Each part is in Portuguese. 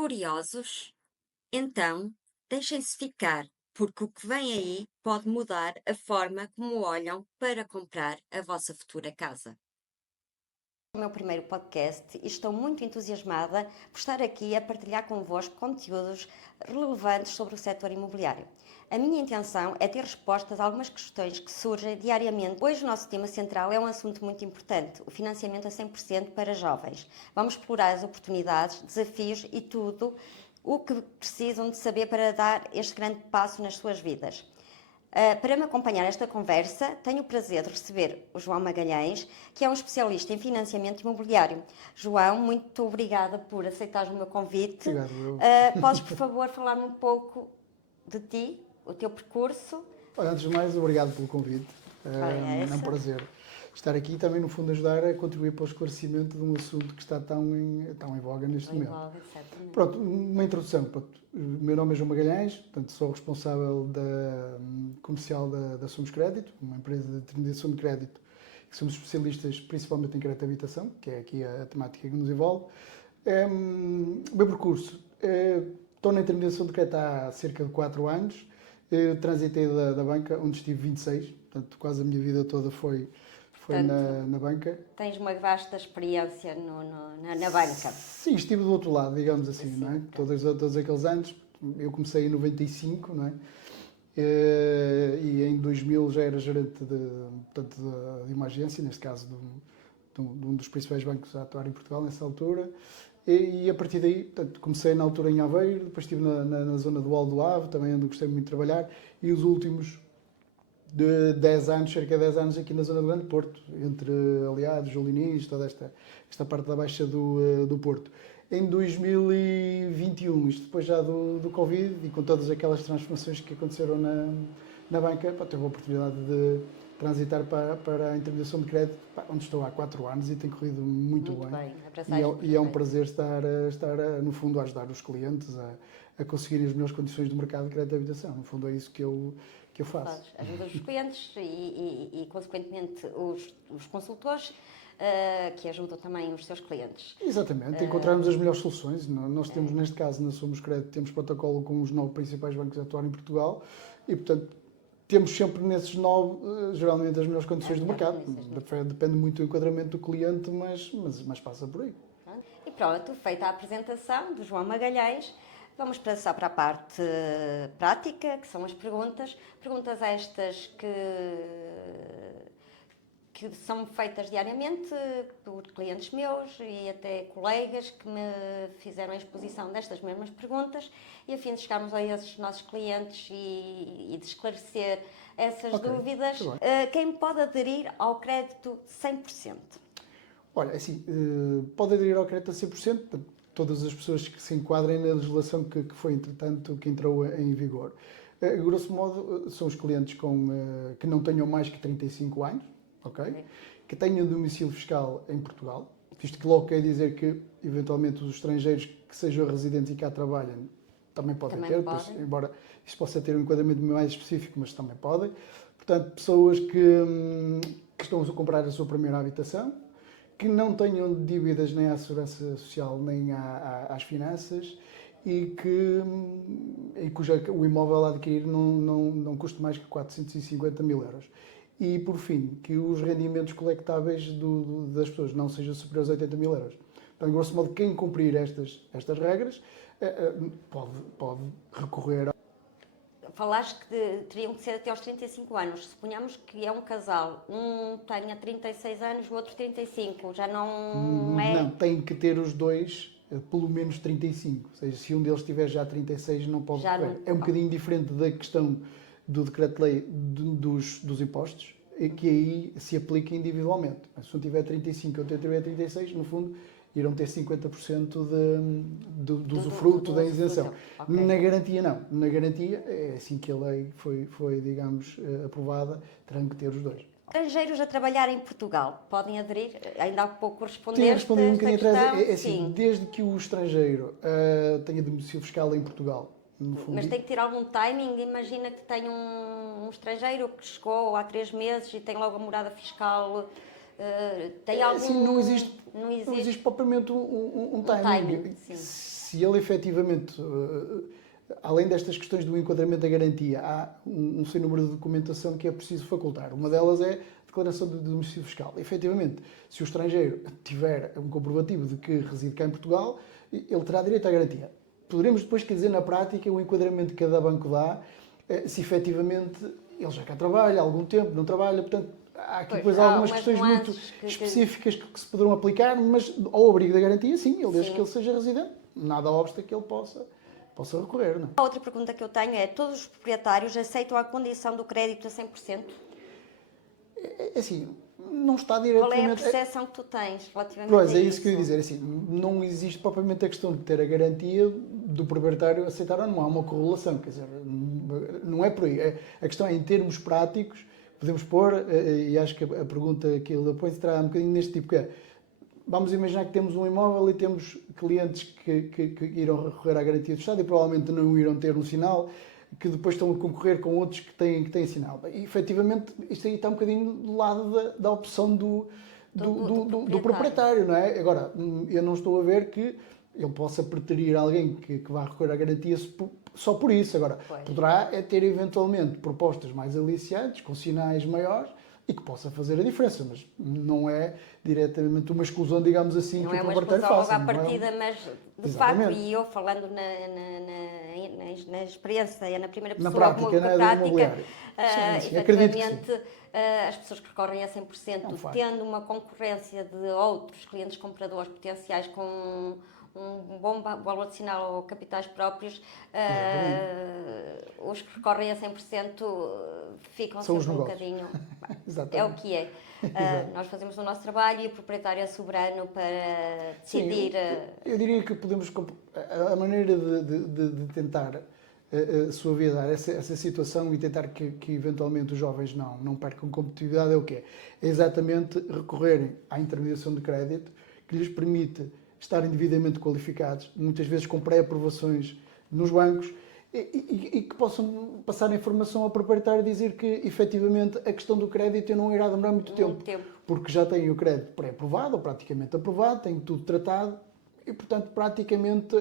Curiosos? Então, deixem-se ficar, porque o que vem aí pode mudar a forma como olham para comprar a vossa futura casa. O meu primeiro podcast e estou muito entusiasmada por estar aqui a partilhar convosco conteúdos relevantes sobre o setor imobiliário. A minha intenção é ter respostas a algumas questões que surgem diariamente. Hoje o nosso tema central é um assunto muito importante, o financiamento a 100% para jovens. Vamos explorar as oportunidades, desafios e tudo o que precisam de saber para dar este grande passo nas suas vidas. Para me acompanhar esta conversa, tenho o prazer de receber o João Magalhães, que é um especialista em financiamento imobiliário. João, muito obrigada por aceitar o meu convite. Obrigado, eu. Podes, por favor, falar-me um pouco de ti, o teu percurso? Olha, antes de mais, obrigado pelo convite. Ora, é É um essa. prazer estar aqui e também, no fundo, ajudar a contribuir para o esclarecimento de um assunto que está tão em voga neste momento. Certamente. Pronto, uma introdução. Pronto. O meu nome é João Magalhães, portanto, sou responsável da comercial da Somos Crédito, uma empresa de intermediação de crédito, que somos especialistas principalmente em crédito de habitação, que é aqui a temática que nos envolve. O meu percurso. Estou na intermediação de crédito há cerca de 4 anos. Eu transitei da banca, onde estive 26, portanto, quase a minha vida toda foi Portanto, na banca. Tens uma vasta experiência na banca. Sim, estive do outro lado, digamos assim, Sim, não é? ok. Todos aqueles anos, eu comecei em 95, não é? E em 2000 já era gerente portanto, de uma agência, neste caso de um dos principais bancos a atuar em Portugal nessa altura. E a partir daí, portanto, comecei na altura em Aveiro, depois estive na zona do Alto do Ave, também onde gostei muito de trabalhar, e os últimos de 10 anos, cerca de 10 anos aqui na zona do Grande Porto, entre Aliados, Jolinis, toda esta parte da Baixa do Porto. Em 2021, isto depois já do Covid e com todas aquelas transformações que aconteceram na banca, teve a oportunidade de transitar para a intermediação de crédito, onde estou há 4 anos e tem corrido muito bem. E é um prazer estar, no fundo, a ajudar os clientes a conseguirem as melhores condições do mercado de crédito de habitação. No fundo, é isso que eu faço. Ajudas os clientes consequentemente, os consultores que ajudam também os seus clientes. Exatamente, encontrarmos as melhores soluções. Nós temos, neste caso, na Somos Crédito, temos protocolo com os 9 principais bancos a atuar em Portugal e, portanto, temos sempre nesses 9, geralmente, as melhores condições do mercado. Depende muito do enquadramento do cliente, mas passa por aí. E pronto, feita a apresentação do João Magalhães, vamos passar para a parte prática, que são as perguntas. Perguntas estas que são feitas diariamente por clientes meus e até colegas que me fizeram a exposição destas mesmas perguntas e a fim de chegarmos a esses nossos clientes e de esclarecer essas dúvidas, quem pode aderir ao crédito 100%? Olha, assim, pode aderir ao crédito a 100%, todas as pessoas que se enquadrem na legislação que foi, entretanto, que entrou em vigor. Grosso modo, são os clientes que não tenham mais que 35 anos, ok? Que tenham domicílio fiscal em Portugal. Isto que logo quer dizer que, eventualmente, os estrangeiros que sejam residentes e cá trabalhem também podem ter, pois, embora isto possa ter um enquadramento mais específico, mas também podem. Portanto, pessoas que estão a comprar a sua primeira habitação, que não tenham dívidas nem à Segurança Social nem às finanças e cujo o imóvel a adquirir não custe mais que 450 mil euros. E, por fim, que os rendimentos colectáveis das pessoas não sejam superiores a 80 mil euros. Portanto, grosso modo, quem cumprir estas regras pode recorrer. Falaste que teriam que ser até aos 35 anos. Suponhamos que é um casal, um tenha 36 anos, o outro 35, já não é... Não, tem que ter os dois pelo menos 35. Ou seja, se um deles tiver já 36, não pode recorrer. É um bocadinho diferente da questão do decreto-lei dos impostos, que aí se aplica individualmente. Se um tiver 35 e outro tiver 36, no fundo, irão ter 50% do usufruto da isenção. Okay. Na garantia, não. Na garantia, é assim que a lei foi digamos, aprovada, terão que ter os dois. Estrangeiros a trabalhar em Portugal podem aderir? Ainda há pouco respondeste. Tinha respondido um bocadinho atrás. É assim, desde que o estrangeiro tenha domicílio fiscal em Portugal. Mas tem que ter algum timing. Imagina que tem um estrangeiro que chegou há 3 meses e tem logo a morada fiscal. Tem algum... Sim, não existe propriamente um timing. se ele efetivamente, além destas questões do enquadramento da garantia, há um sem número de documentação que é preciso facultar. Uma delas é a declaração de domicílio fiscal. Efetivamente, se o estrangeiro tiver um comprovativo de que reside cá em Portugal, ele terá direito à garantia. Poderemos depois, quer dizer, na prática, o enquadramento que cada banco dá, se efetivamente ele já cá trabalha há algum tempo, não trabalha, portanto, há aqui depois algumas questões muito específicas que se poderão aplicar, mas ao abrigo da garantia, sim, desde que ele seja residente, nada obsta que ele possa recorrer. Não? A outra pergunta que eu tenho é, todos os proprietários aceitam a condição do crédito a 100%? Assim, não está diretamente... Qual é a percepção que tu tens relativamente Pois, a é isso que eu ia dizer. Assim, não existe propriamente a questão de ter a garantia do proprietário aceitar ou não. Há uma correlação, quer dizer, não é por aí. A questão é, em termos práticos, podemos pôr, e acho que a pergunta que ele põe será um bocadinho neste tipo, que é, vamos imaginar que temos um imóvel e temos clientes que irão recorrer à garantia do Estado e provavelmente não irão ter um sinal, que depois estão a concorrer com outros que têm sinal. E, efetivamente, isto aí está um bocadinho do lado da opção do proprietário, não é? Agora, eu não estou a ver que ele possa preterir alguém que vá recorrer à garantia só por isso. Agora, poderá ter eventualmente propostas mais aliciantes, com sinais maiores, e que possa fazer a diferença, mas não é diretamente uma exclusão, digamos assim, não que é o uma proprietário exclusão faça. logo à partida, mas de facto, e eu falando na experiência, na primeira pessoa, na prática, como prática, efetivamente, as pessoas que recorrem a 100%, tendo uma concorrência de outros clientes compradores potenciais com um bom valor de sinal ou capitais próprios, os que recorrem a 100% ficam são sempre um bocadinho... é o que é. Nós fazemos o nosso trabalho e o proprietário é soberano para decidir... Sim, eu diria que podemos... A maneira de tentar suavizar essa situação e tentar que eventualmente os jovens não percam competitividade é o quê? É exatamente recorrerem à intermediação de crédito que lhes permite estarem devidamente qualificados, muitas vezes com pré-aprovações nos bancos, e que possam passar a informação ao proprietário e dizer que, efetivamente, a questão do crédito não irá demorar muito tempo, porque já têm o crédito pré-aprovado, ou praticamente aprovado, têm tudo tratado, e, portanto, praticamente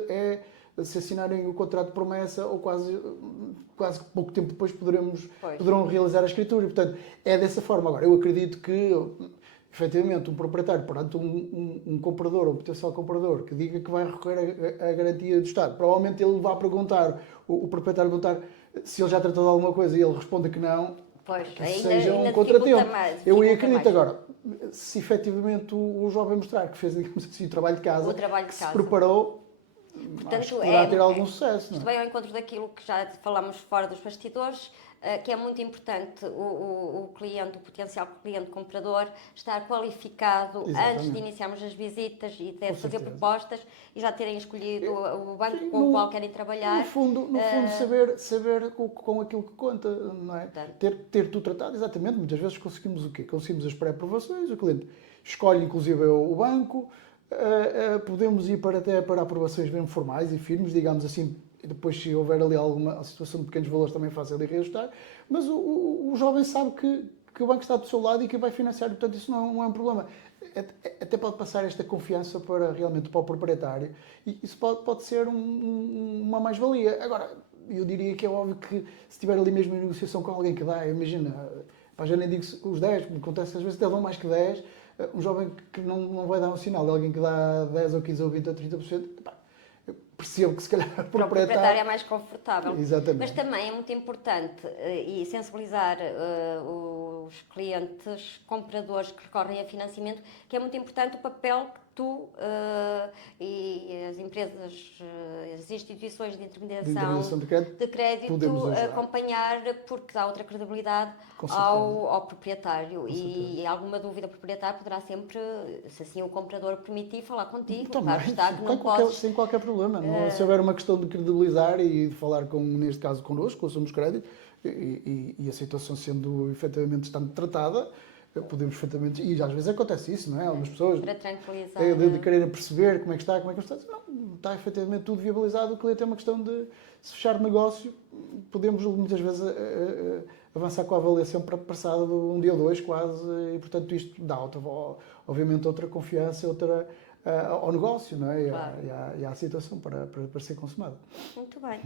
se assinarem o contrato de promessa, ou quase pouco tempo depois poderão realizar a escritura. E, portanto, é dessa forma. Agora, eu acredito que... Efetivamente, um proprietário perante um comprador ou um potencial comprador que diga que vai recorrer à garantia do Estado, provavelmente ele vai perguntar, o proprietário vai perguntar se ele já tratou de alguma coisa e ele responde que não, que seja um contratempo. Eu acredito agora, se efetivamente o jovem mostrar que fez, digamos assim, o trabalho de casa, se preparou, portanto, poderá ter algum sucesso. Isto vai ao encontro daquilo que já falamos fora dos bastidores, que é muito importante o cliente, o potencial cliente comprador, estar qualificado antes de iniciarmos as visitas e de fazer propostas e já terem escolhido o banco com o qual querem trabalhar. No fundo saber com aquilo que conta, não é? Ter tudo tratado, exatamente. Muitas vezes conseguimos o quê? Conseguimos as pré-aprovações, o cliente escolhe inclusive o banco, podemos ir até para aprovações mesmo formais e firmes, digamos assim. E depois, se houver ali alguma situação de pequenos valores, também fácil de reajustar. Mas o jovem sabe que o banco está do seu lado e que vai financiar, portanto, isso não é um problema. Até pode passar esta confiança realmente para o proprietário e isso pode ser uma mais-valia. Agora, eu diria que é óbvio que se estiver ali mesmo em negociação com alguém que dá, imagina, já nem digo os 10, como acontece às vezes, até dão mais que 10, um jovem que não vai dar um sinal de alguém que dá 10 ou 15 ou 20 ou 30%, percebo que se calhar o proprietário é mais confortável. Exatamente. Mas também é muito importante e sensibilizar os clientes, compradores que recorrem a financiamento, que é muito importante o papel que tu e as empresas, as instituições de intermediação de crédito acompanhar, porque dá outra credibilidade ao proprietário. E alguma dúvida o proprietário poderá sempre, se assim o comprador permitir, falar contigo. Também, sem qualquer problema. Se houver uma questão de credibilizar e de falar, neste caso, connosco, com Somos Crédito, e a situação sendo efetivamente estando tratada, podemos perfeitamente, e às vezes acontece isso, não é? Algumas pessoas para tranquilizar, de quererem perceber como é que está, não está efetivamente tudo viabilizado, o cliente é uma questão de se fechar negócio, podemos muitas vezes avançar com a avaliação para passado um dia ou dois quase, e portanto isto dá obviamente outra confiança, outra ao negócio, não é? Claro. E à situação para ser consumada. Muito bem.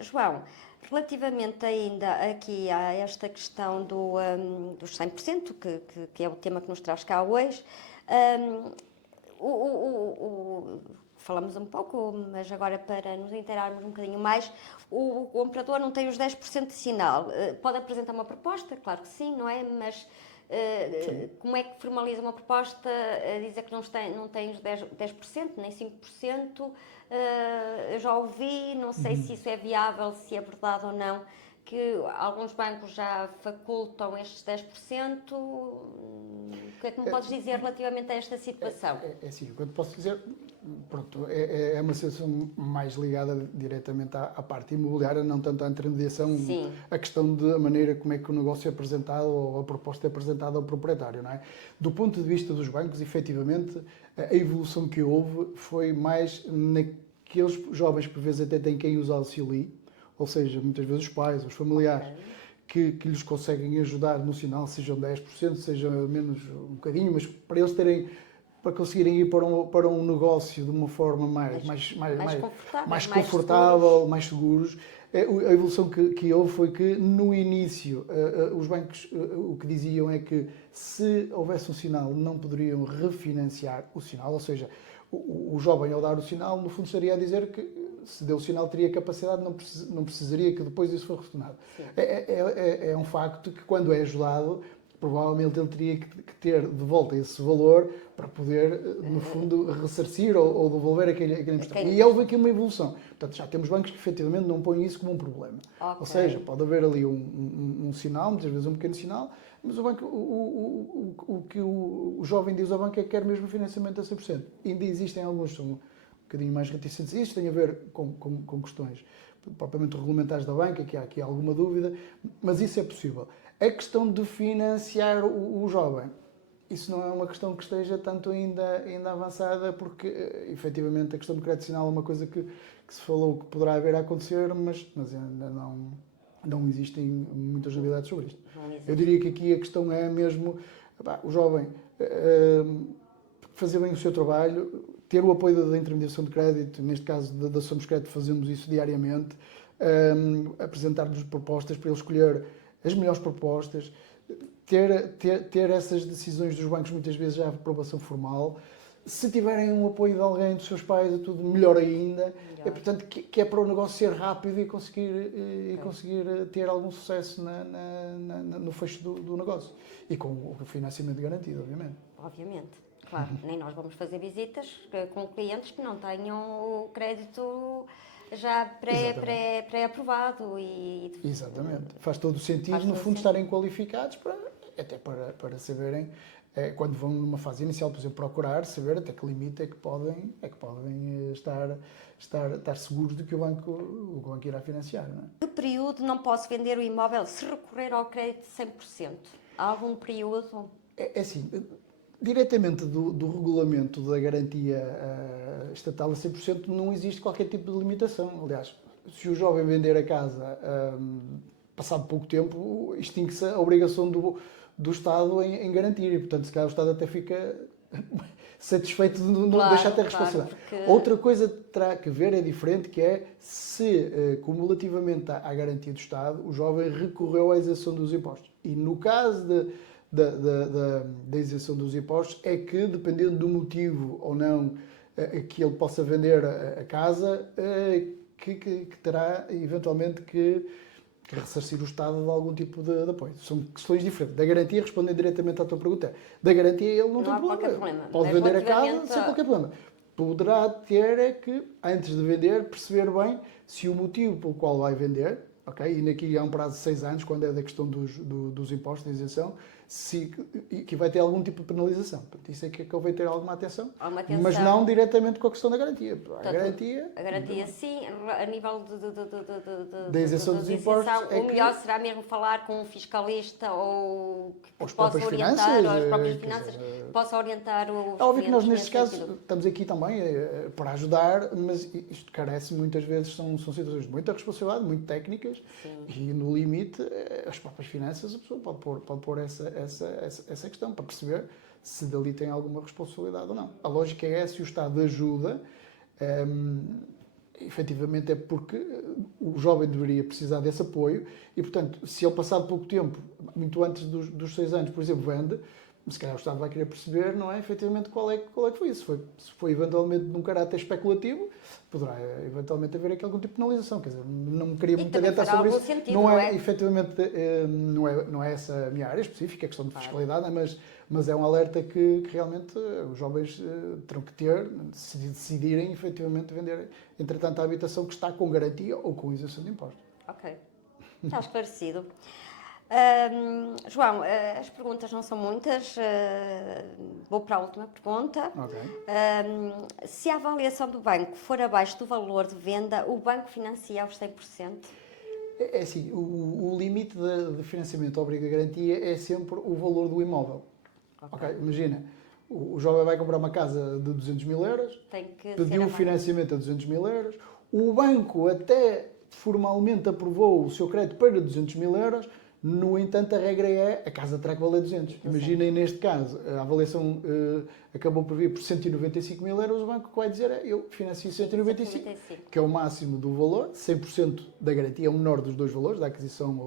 João, relativamente ainda aqui a esta questão dos 100%, que é o tema que nos traz cá hoje, falamos um pouco, mas agora para nos inteirarmos um bocadinho mais, o comprador não tem os 10% de sinal. Pode apresentar uma proposta, claro que sim, não é? Mas como é que formaliza uma proposta a dizer que não tem os 10%, nem 5%? Eu já ouvi, não sei se isso é viável, se é verdade ou não, que alguns bancos já facultam estes 10%. O que é que me podes dizer relativamente a esta situação? É assim, o que eu te posso dizer, pronto, é uma situação mais ligada diretamente à parte imobiliária, não tanto à intermediação, Sim. a questão da maneira como é que o negócio é apresentado ou a proposta é apresentada ao proprietário, não é? Do ponto de vista dos bancos, efetivamente, a evolução que houve foi mais naqueles jovens que por vezes até têm quem os auxilie, ou seja, muitas vezes os pais, os familiares, que lhes conseguem ajudar no sinal, sejam 10%, seja menos um bocadinho, mas para conseguirem ir para um negócio de uma forma mais confortável, mais seguros. A evolução que houve foi que, no início, os bancos o que diziam é que, se houvesse um sinal, não poderiam refinanciar o sinal, ou seja, o jovem, ao dar o sinal, no fundo, estaria a dizer que, se deu o sinal, teria capacidade, não precisaria que depois isso fosse retornado. É um facto que, quando é ajudado, provavelmente ele teria que ter de volta esse valor para poder, no fundo, ressarcir ou devolver aquele empréstimo. E houve aqui uma evolução. Portanto, já temos bancos que, efetivamente, não põem isso como um problema. Ou seja, pode haver ali um sinal, muitas vezes um pequeno sinal, mas o banco, o que o jovem diz ao banco é que quer mesmo financiamento a 100%. Ainda existem alguns, são um bocadinho mais reticentes. Isto tem a ver com questões propriamente regulamentares da banca, que há aqui alguma dúvida, mas isso é possível. A questão de financiar o jovem, isso não é uma questão que esteja tanto ainda avançada, porque efetivamente a questão do crédito sinal é uma coisa que se falou que poderá vir a acontecer, mas ainda não existem muitas novidades sobre isto. Eu diria que aqui a questão é mesmo o jovem fazer bem o seu trabalho, ter o apoio da intermediação de crédito, neste caso da Somos Crédito fazemos isso diariamente, apresentar-nos propostas para ele escolher as melhores propostas, ter essas decisões dos bancos muitas vezes já a aprovação formal. Se tiverem um apoio de alguém, dos seus pais, é tudo melhor ainda. É, portanto, que é para o negócio ser rápido e conseguir ter algum sucesso no fecho do negócio. E com o financiamento garantido, obviamente. Obviamente, claro. Nem nós vamos fazer visitas com clientes que não tenham o crédito já pré-aprovado. Exatamente. Faz todo o sentido, no fundo, estarem qualificados para saberem, quando vão numa fase inicial, por exemplo, procurar saber até que limite é que podem estar seguros de que o banco irá financiar. Não é? Que período não posso vender o imóvel se recorrer ao crédito 100%? Há algum período? É assim, diretamente do regulamento da garantia estatal a 100% não existe qualquer tipo de limitação. Aliás, se o jovem vender a casa passado pouco tempo, extingue-se a obrigação do Estado em garantir e, portanto, se calhar o Estado até fica satisfeito de não deixar de ter responsabilidade. Porque... Outra coisa que terá que ver é diferente, que é se, cumulativamente à garantia do Estado, o jovem recorreu à isenção dos impostos. E no caso da isenção dos impostos, é que, dependendo do motivo ou não que ele possa vender a casa, que terá eventualmente que ressarcir o Estado de algum tipo de apoio. São questões diferentes. Da garantia, respondendo diretamente à tua pergunta, da garantia ele não tem problema. Pode vender a casa sem qualquer problema. Poderá ter que, antes de vender, perceber bem se o motivo pelo qual vai vender, ok? E aqui há um prazo de 6 anos, quando é da questão dos impostos, da isenção, que vai ter algum tipo de penalização. Portanto, isso é que convém ter alguma atenção, mas não diretamente com a questão da garantia. A garantia sim, a nível da isenção dos impostos. O melhor será mesmo falar com um fiscalista ou que os possa orientar, ou as próprias finanças, que possa orientar o. É óbvio que nós, nestes casos, estamos aqui também para ajudar, mas isto carece muitas vezes, são situações de muita responsabilidade, muito técnicas, e no limite, as próprias finanças, a pessoa pode pôr essa questão para perceber se dali tem alguma responsabilidade ou não. A lógica é se o Estado ajuda, efetivamente é porque o jovem deveria precisar desse apoio e, portanto, se ele passado pouco tempo, muito antes dos 6 anos, por exemplo, vende, se calhar o Estado vai querer perceber, não é, efetivamente, qual é que foi isso. Se foi eventualmente num caráter especulativo, poderá eventualmente haver aqui algum tipo de penalização. Quer dizer, não me queria muito adiantar sobre isso. Sentido, não é, efetivamente, não é essa a minha área específica, a questão de fiscalidade, mas é um alerta que realmente os jovens terão que ter, se decidirem efetivamente vender, entretanto, a habitação que está com garantia ou com isenção de impostos. Ok, está esclarecido. João, as perguntas não são muitas, vou para a última pergunta. Okay. Se a avaliação do banco for abaixo do valor de venda, o banco financia aos 100%? É assim, o limite de financiamento obriga garantia é sempre o valor do imóvel. Okay. Imagina, o jovem vai comprar uma casa de 200 mil euros, pediu o financiamento a 200 mil euros, o banco até formalmente aprovou o seu crédito para 200 mil euros, no entanto a regra é a casa terá que valer 200. Imaginem neste caso, a avaliação acabou por vir por 195 mil euros, o banco vai dizer eu financio 195, que é o máximo do valor, 100% da garantia, é o menor dos dois valores, da aquisição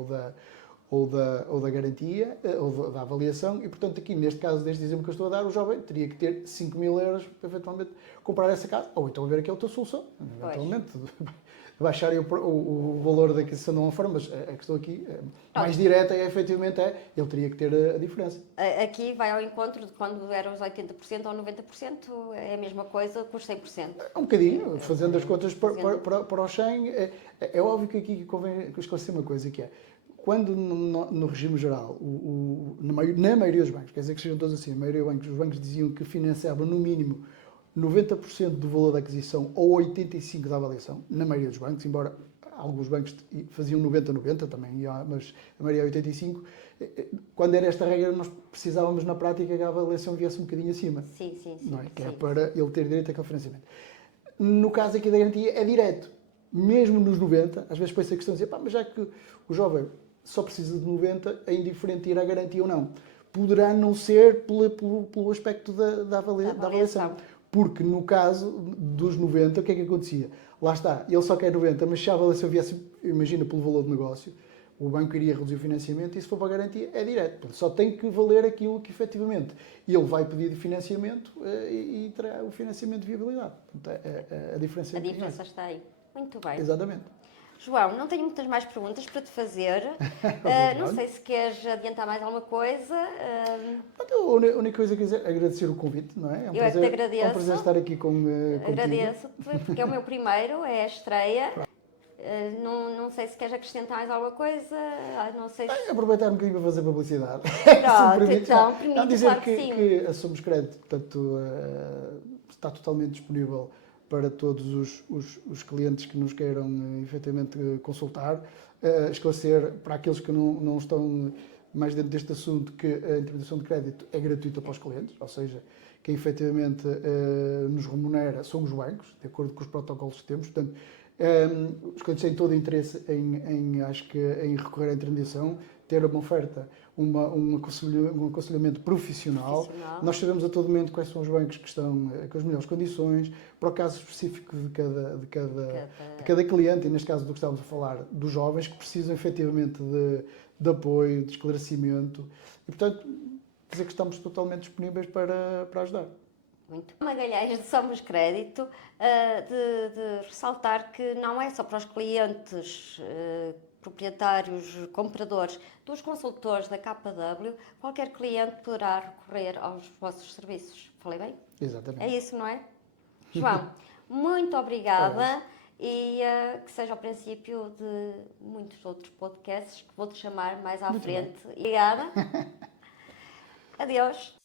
ou da garantia, ou da avaliação, e portanto aqui, neste caso, deste exemplo que eu estou a dar, o jovem teria que ter 5 mil euros para eventualmente comprar essa casa, ou então ver aqui a outra solução, eventualmente, baixarem o valor da aquisição de uma forma, mas a questão aqui, mais direta, efetivamente, ele teria que ter a diferença. Aqui vai ao encontro de quando eram os 80% ou 90%, é a mesma coisa com os 100%. Um bocadinho, fazendo as contas para o 100, é óbvio que aqui convém esclarecer uma coisa, que é, quando no regime geral, na maioria dos bancos, quer dizer que sejam todos assim, a maioria dos bancos, os bancos diziam que financiavam no mínimo 90% do valor da aquisição ou 85% da avaliação, na maioria dos bancos, embora alguns bancos faziam 90-90 também, mas a maioria é 85%. Quando era esta regra, nós precisávamos na prática que a avaliação viesse um bocadinho acima. Sim. Não é? Que é para ele ter direito àquele financiamento. No caso aqui da garantia, é direto. Mesmo nos 90%, às vezes põe-se a questão de dizer, mas já que o jovem só precisa de 90%, é indiferente ir à garantia ou não. Poderá não ser pelo aspecto da avaliação. Porque no caso dos 90, o que é que acontecia? Lá está, ele só quer 90, mas se a avaliação viesse, imagina, pelo valor do negócio, o banco iria reduzir o financiamento e se for para a garantia é direto. Portanto, só tem que valer aquilo que efetivamente ele vai pedir de financiamento e terá o financiamento de viabilidade. Portanto, a diferença está aí. Muito bem. Exatamente. João, não tenho muitas mais perguntas para te fazer. Não sei se queres adiantar mais alguma coisa. A única coisa que quer dizer é agradecer o convite, não é? Eu te agradeço. É um prazer estar aqui contigo. Agradeço-te, porque é o meu primeiro, é a estreia. Não sei se queres acrescentar mais alguma coisa. Não sei se... Aproveitar um bocadinho para fazer publicidade. Pronto, então, permite, dizer claro que sim. Que a Somos Crédito, portanto, está totalmente disponível para todos os clientes que nos queiram efetivamente consultar, esclarecer para aqueles que não estão mais dentro deste assunto que a intermediação de crédito é gratuita para os clientes, ou seja, quem efetivamente nos remunera são os bancos, de acordo com os protocolos que temos. Portanto, os clientes têm todo o interesse em recorrer à intermediação, ter uma oferta, um aconselhamento profissional. Nós sabemos a todo momento quais são os bancos que estão com as melhores condições, para o caso específico de cada cliente, e neste caso do que estávamos a falar, dos jovens que precisam efetivamente de apoio, de esclarecimento, e portanto, dizer que estamos totalmente disponíveis para ajudar. Muito. Magalhães de Somos Crédito, de ressaltar que não é só para os clientes, proprietários, compradores, dos consultores da KW, qualquer cliente poderá recorrer aos vossos serviços. Falei bem? Exatamente. É isso, não é? João, muito obrigada e que seja o princípio de muitos outros podcasts que vou-te chamar mais à frente. Obrigada. Adeus.